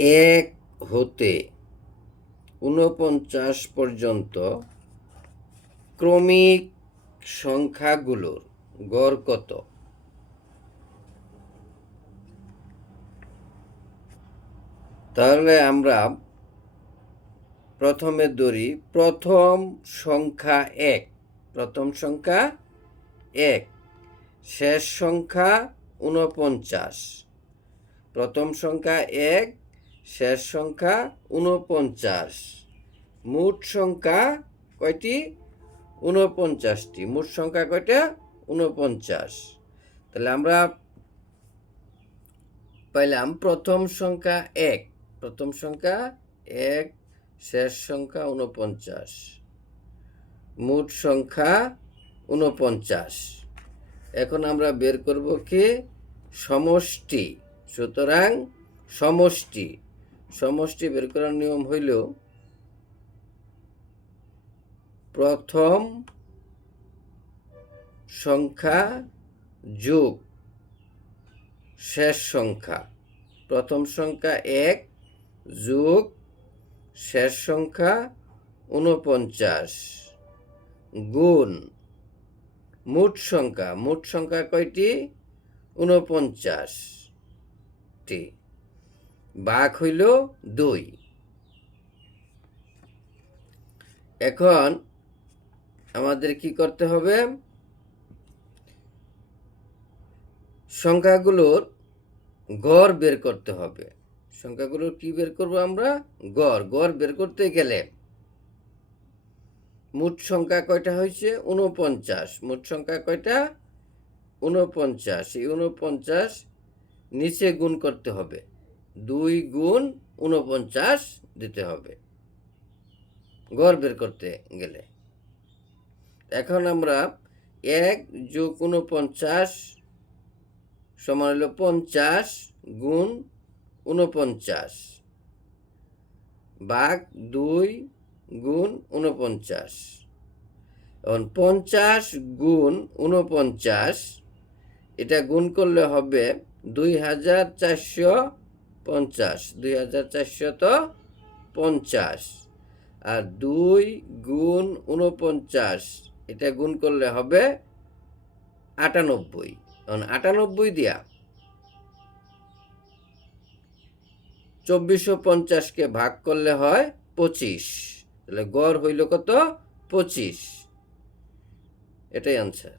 এক হতে ৪৯ পর্যন্ত ক্রমিক সংখ্যাগুলোর গড় কত? তাহলে আমরা প্রথমে ধরি প্রথম সংখ্যা ১, প্রথম সংখ্যা ১, শেষ সংখ্যা ৪৯। প্রথম সংখ্যা ১, শেষ সংখ্যা ৪৯। মোট সংখ্যা কয়টি? ৪৯টি। মোট সংখ্যা কয়টা? ৪৯। তাহলে আমরা পাইলাম প্রথম সংখ্যা ১, প্রথম সংখ্যা ১, শেষ সংখ্যা ৪৯, মোট সংখ্যা ৪৯। এখন আমরা বের করব কি? সমষ্টি। সুতরাং সমষ্টি বের করার নিয়ম হইল প্রথম সংখ্যা যোগ শেষ সংখ্যা। প্রথম সংখ্যা ১ যোগ শেষ সংখ্যা ৪৯ গুণ মোট সংখ্যা। মোট সংখ্যা কয়টি? ৪৯টি। ভাগ হইল ২। এখন আমাদের কি করতে হবে? সংখ্যাগুলোর গড় বের করতে হবে। সংখ্যাগুলোর কি বের করব আমরা? গড়। গড় বের করতে গেলে মোট সংখ্যা কয়টা হয়েছে? ৪৯। মোট সংখ্যা কয়টা? ৪৯। এই ৪৯ নিচে গুণ করতে হবে। ২ গুণ ৪৯ দিতে হবে গড় বের করতে গেলে। এখন আমরা ১ যোগ ৪৯ সমান হলো ৫০ গুণ ৪৯ ভাগ ২ গুণ ৪৯। এখন ৫০ গুণ ৪৯ এটা গুণ করলে হবে ২৪৫০। ২৪৫০। আর ২ গুণ ৪৯ এটা গুণ করলে হবে ৯৮। এখন ৯৮ দিয়া ২৪৫০কে ভাগ করলে হয় ২৫। তাহলে গড় হইল কত? ২৫। এটাই আনসার।